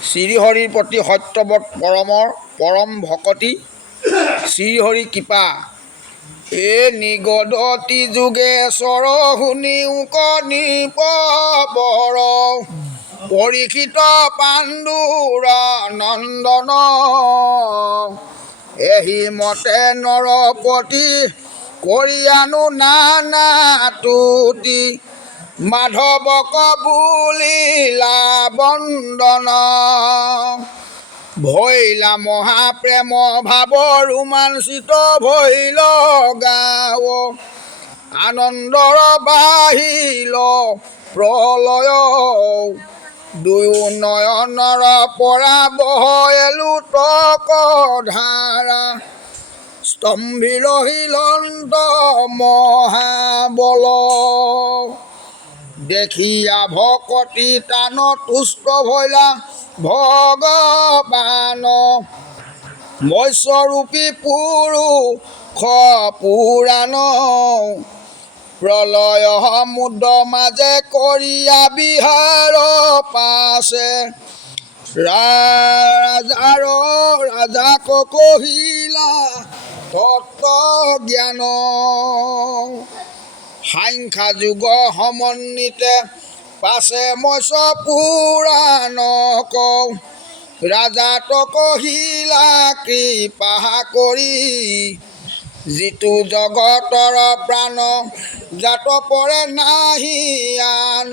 শ্ৰীহৰিৰ প্ৰতি সত্যব্ৰত পৰম ভকতি শ্ৰীহৰি কৃপা এ নিগদতি যোগেশ্বৰ শুনিও কনিপ বৰ পৰীক্ষিত পাণ্ডুৰ নন্দন এহি মতে নৰপতি কৰিয়ানো নানা তুতি মাধৱক বুলিলা বন্দন ভৈলা মহাপ্ৰেম ভাৱ ৰোমাঞ্চিত ভৈল গাঁও আনন্দৰ বাহিল প্ৰলয় দুয়ো নয়নৰ পৰা বহলো তক ধাৰা স্তম্ভিৰ হিলন্ত মহাবল দেখিয়া ভকতি তান তুষ্ট ভৈলা ভগৱান মৎস্যৰূপী পুৰুষ পুৰাণ প্ৰলয় সমুদ্ৰ মাজে কৰিয়া বিহাৰ পাছে ৰাজাক কহিলা তত্ত্ব জ্ঞান সাংখ্য যোগ সমন্বিতে পাছে মৎস্য পুৰাণ কওঁ ৰাজাত কহিলা কৃপা কৰি যিটো জগতৰ প্ৰাণ জাত পৰে নাহি আন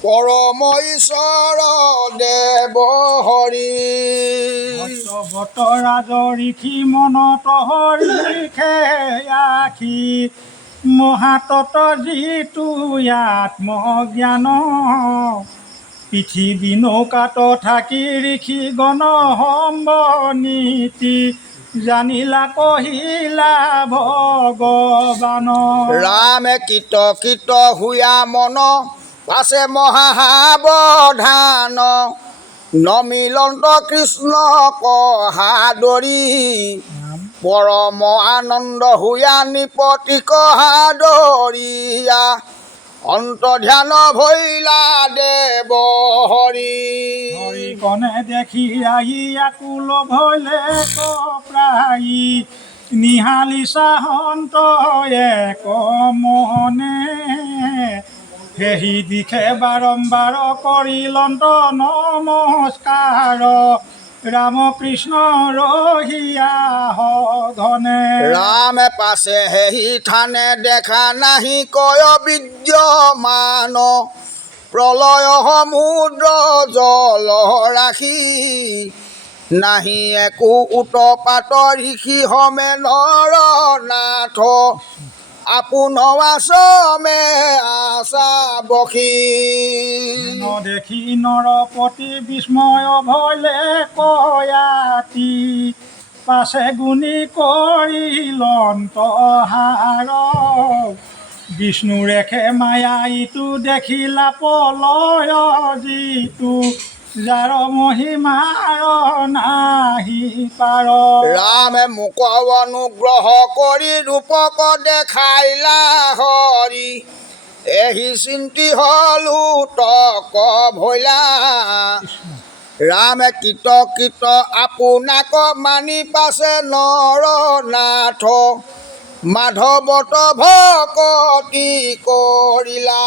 পৰম ঈশ্বৰ দেৱ হৰি ভট ৰাজ ঋষি মনত হৰিষে আখি মহাতত যিটো আত্মজ্ঞান পৃথিৱী নৌকাত থাকি ঋষি গণ সম্বনীতি জানিলা কহিলা ভগৱান ৰামে কৃত হুয়া মন পাছে মহাসাৱধান নমিলন্ত কৃষ্ণ কহাদৰি পৰম আনন্দ হুয়া নিপতি কহাদৰিয়া অন্তৰ্ধান ভৈলা দেৱ হৰি কণে দেখি আহি আকুল ভৈলে প্ৰায়ী নিহালি চাহন্ত এক মনে সেই দিশে বাৰম্বাৰ কৰিলন্ত নমস্কাৰ ৰামকৃষ্ণ ৰহিয়া সঘনে ৰামে পাছে সেই থানে দেখা নাহি কয় বিদ্যমান প্ৰলয় সমুদ্ৰ জল ৰাখি নাহি একো উৎপাত ঋষি সমে নৰ নাথ আপোন আশ্ৰমে আশা বসি দেখি নৰপতি বিস্ময় ভৈলে কয়াতি পাছে গুণি কৰিলন্ত হাৰ বিষ্ণু ৰেখে মায়া ইটো দেখিলা প্ৰলয় যিটো যাৰ মহিমাৰ নাহি পাৰ ৰামে মোক অনুগ্ৰহ কৰি ৰূপক দেখাইলা হৰি এহি চিন্তি হলো তক ভৈলা ৰামে কৃত আপোনাক মানি পাছে নৰ নাথ মাধৱত ভকতি কৰিলা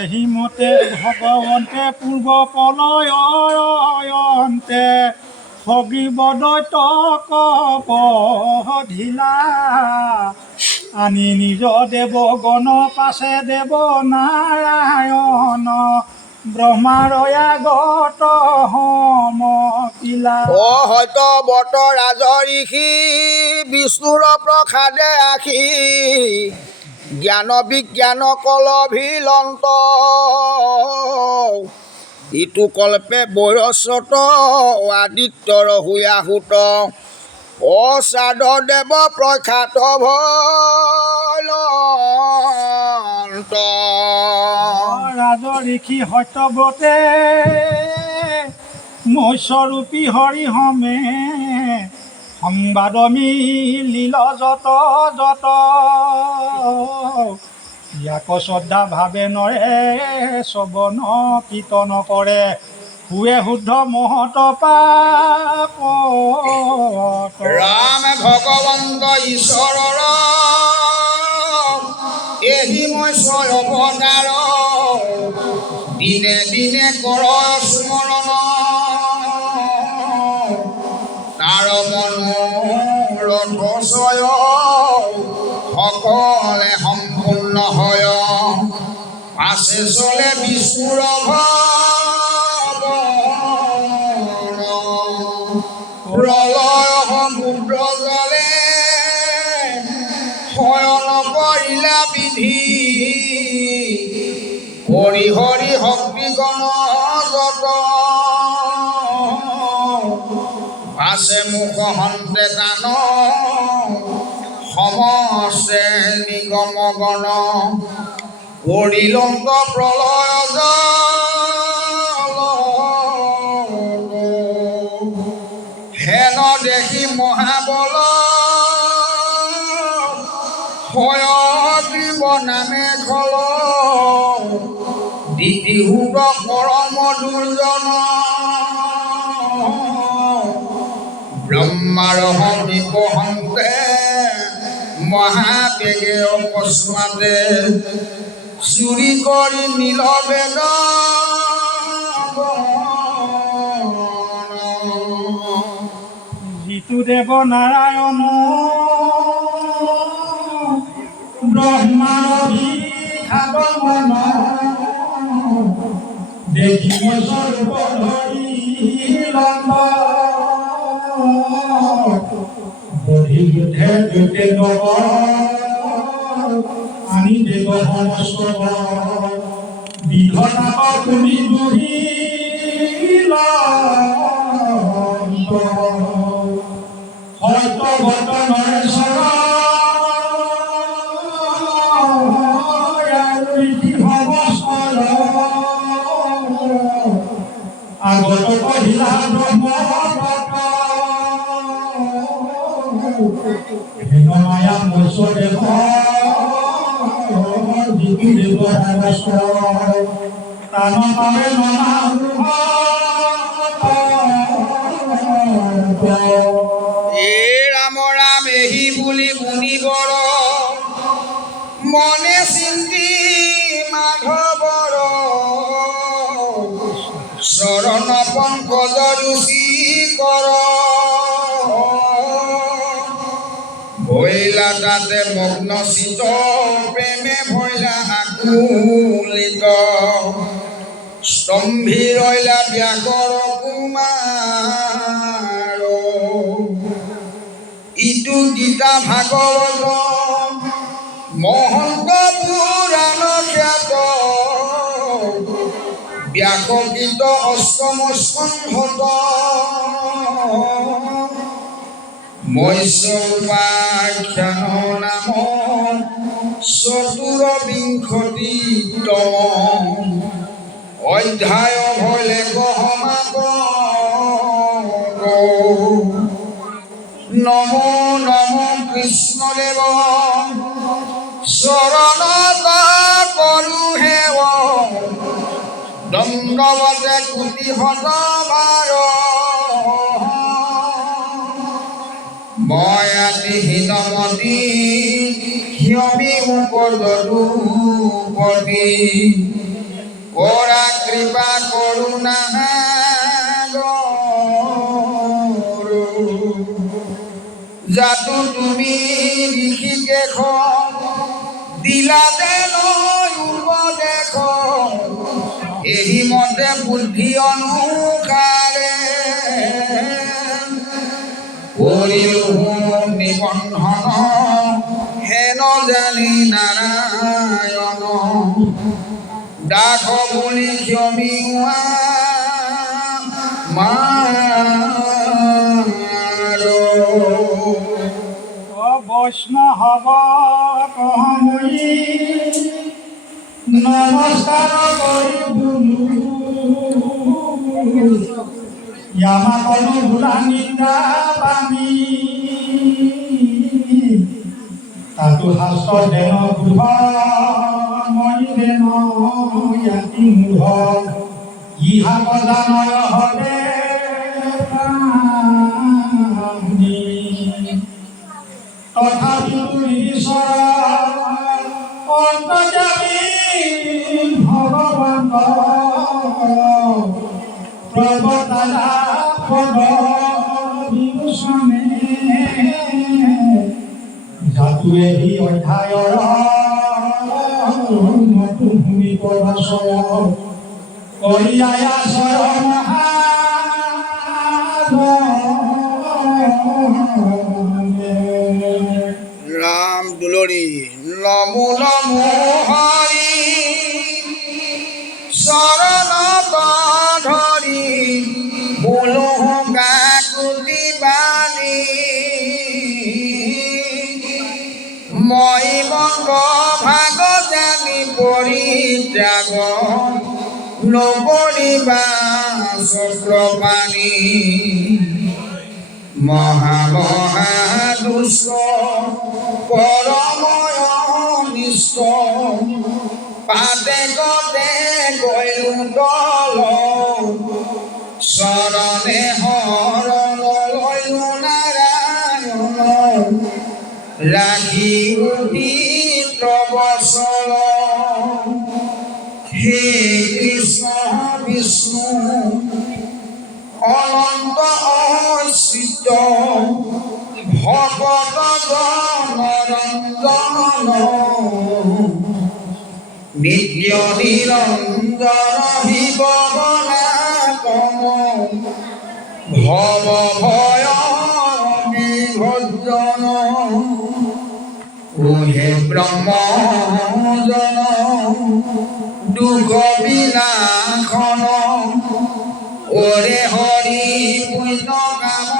এহি মতে ভগৱন্তে পূৰ্ব প্ৰলয়ন্তে সগীব দৈতক বধিলা আনি নিজ দেৱ গণ পাছে দেৱ নাৰায়ণ ব্ৰহ্মাৰয়াগত সমকিলা হয়তো বত ৰাজ ঋষি বিষ্ণুৰ প্ৰসাদে আখি জ্ঞান বিজ্ঞান কলভিলন্ত ইটো কল্পে বৈৰস্বত আদিত্যৰ হুয়াহুত অসাধ দেৱ প্ৰখ্যাত ভৈলন্ত ৰাজ ঋষি সত্যব্ৰতে মৎস্যৰূপী হৰিহমে সংবাদ মিলিল যত যত ইয়াক শ্ৰদ্ধা ভাৱে নৰে শ্ৰৱণ কীৰ্তন কৰে শুৱে শুদ্ধ মহত পাপ ৰাম ভগৱন্ত ঈশ্বৰৰ এহি মই ছয় অৱতাৰ দিনে দিনে কৰ স্মৰণ তাৰ মনোৰথ ছয় সকলে সম্পূৰ্ণ হয় পাছে চলে বিষ্ণুৰ প্ৰলয় সমুদ্ৰ জলে শয়ন কৰিলা বিধি হৰি হৰি শক্তি গণ যত আছে মুখ হন্তে দান সমস্তে নিগম গণ কৰিলন্ত প্ৰলয় হেন দেখি মহাবল হয়গ্ৰীৱ নামে খল দিতিহূত পৰম দুৰ্জন ব্ৰহ্মাৰ সমীপ হন্তে মহাবেগে অকস্মাতে চুৰি কৰি নীল বেদ যিটো দেৱ নাৰায়ণ ব্ৰহ্মাৰ বিখ্যাত মন দেখি স্বৰূপ ধৰি লম্ব বধি বুদ্ধে দুটে নব আনি দেৱ সমস্ত বিঘটাপ তুমি বুঢ়িল হয়তো বৰ্তমানে আগত কহিলা ব্ৰহ্ম মায়া মৈশ্বৰে তান পাবে ৰাম ৰাম এহি বুলি শুনিবৰ মনে চিন্তি মাধৱৰ চৰণ পংকজ ৰুচি কৰ ভৈলা তাতে মগ্ন চিত প্ৰেমে ভৈলা আকুলিত স্তম্ভী ৰৈলা ব্যাকৰ কুমাৰ ইটো গীতা ভাগৱত মহন্ত পুৰাণ খ্যাত ব্যাকৃত অষ্টম স্কন্ধত মৎস্যোপাখ্যান নাম চতুৰবিংশতিতম অধ্যায় ভলে গহমাগ নমো নমো কৃষ্ণদেৱ চৰণত কৰো হেৱ দণ্ডৱতে কোটি শতবাৰ মই আতি হীনমতি ক্ষমি উপদুপতি কৰা কৃপা কৰোণা যাতো তুমি ঋষিকেশ দিলা যেন উপদেশ এহি মতে বুদ্ধি অনুসাৰে কৰিলো নিবন্ধন হেন জানি নাৰায়ণ দাস বুলি ক্ষমি বৈষ্ণৱ কহময়ী নমস্কাৰ কৰি ইয়ামা কনো ভোলা নিন্দা পামি তাতো শাস্ত্ৰ দেন বুধ মই দেন ইয়াতি মূঢ় ইহা প্ৰজানয় প্ৰৱতাৰা পদ বিভূষণে জাতুৱে হি অধ্যায়ৰ নতুন ভূমি প্ৰবাসয় কৰিয়ায়া চৰণ রাম দুলরি নমো নমো হরি শরণ ধরি বলো কাকুতি বাণী মই মঙ্গ ভাগ জানি পরিত্যাগ নকরিবা চক্রপাণী মহা দুষ্ট পরময় নিষ্ঠ পাতে গতে গৈলো দল শৰণে শৰণ লইলো নাৰায়ণ ৰাখি পবিত্ৰ বচন হে কৃষ্ণ বিষ্ণু অনন্ত অচ্যুত ভগত জনৰঞ্জন নিত্য নিৰঞ্জন শিৱ গণাতম ভৱ ভয় বিভজন হে ব্ৰহ্মজন দুখ বিনাশন ওৰে হৰি পুণ্য কাম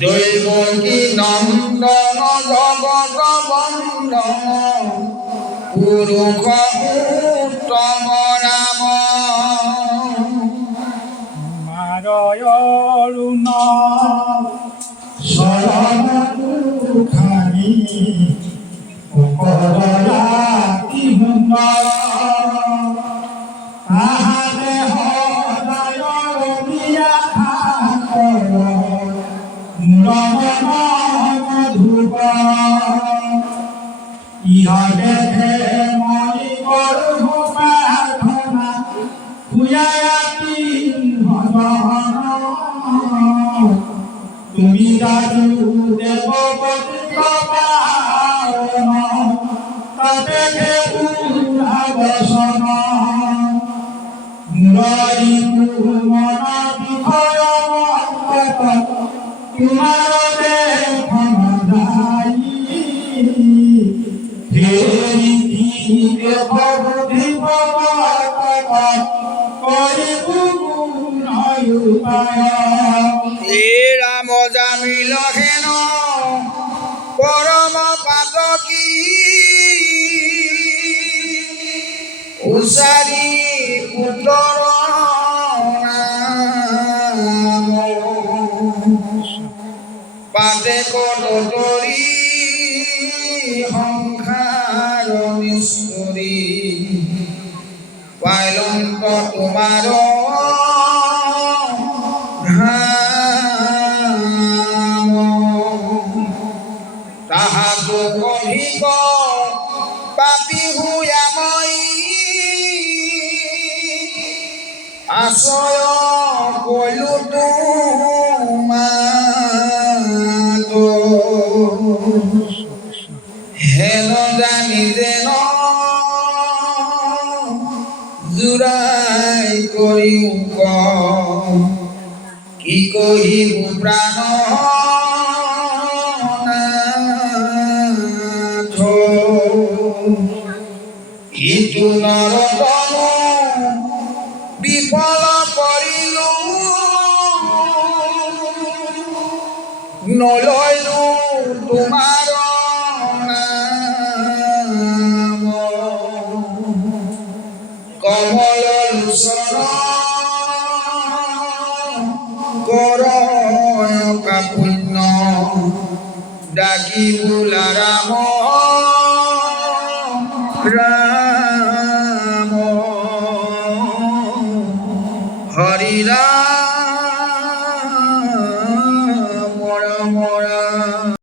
জৈবকী নন্দন জগত বন্দন পুৰুষ উত্তম ৰাম মাৰয়ৰুণ শৰণ দুখানি কৰয়া কি সুন্দৰ আহাতে সদায় ৰবিয়া ঠাকৰ মূৰমন মধুপ ইহ দেখে মই কৰোঁ প্ৰাৰ্থনা পূজায়াতি ভজন তুমি দাদু দেৱপতি পাৰণ তাতে বচন মুৰলী মন বিষয় তোমাৰ দেখোন দায়ী হেৰি বুদ্ধি কৰি উপায় হে রাম জামিল হেন পরম পাতকী উচারি পুত্র নাম পাতে করি সংসার নিষ্করি পাইলন্ত তোমার তাহাতো অধিক পাপী হুয়া মই আশ্ৰয় কলো তোমাত হেন জানি যেন জুৰাই কৰিও কি কহিব প্ৰাণ ইটো নৰতনু বিফল কৰিলো নলয়লো তোমাৰ নাম কমল লোচন কৰয় কাপুণ্য ডাকি বোলা ৰাম ৰাম হৰি ৰাম ৰাম ৰাম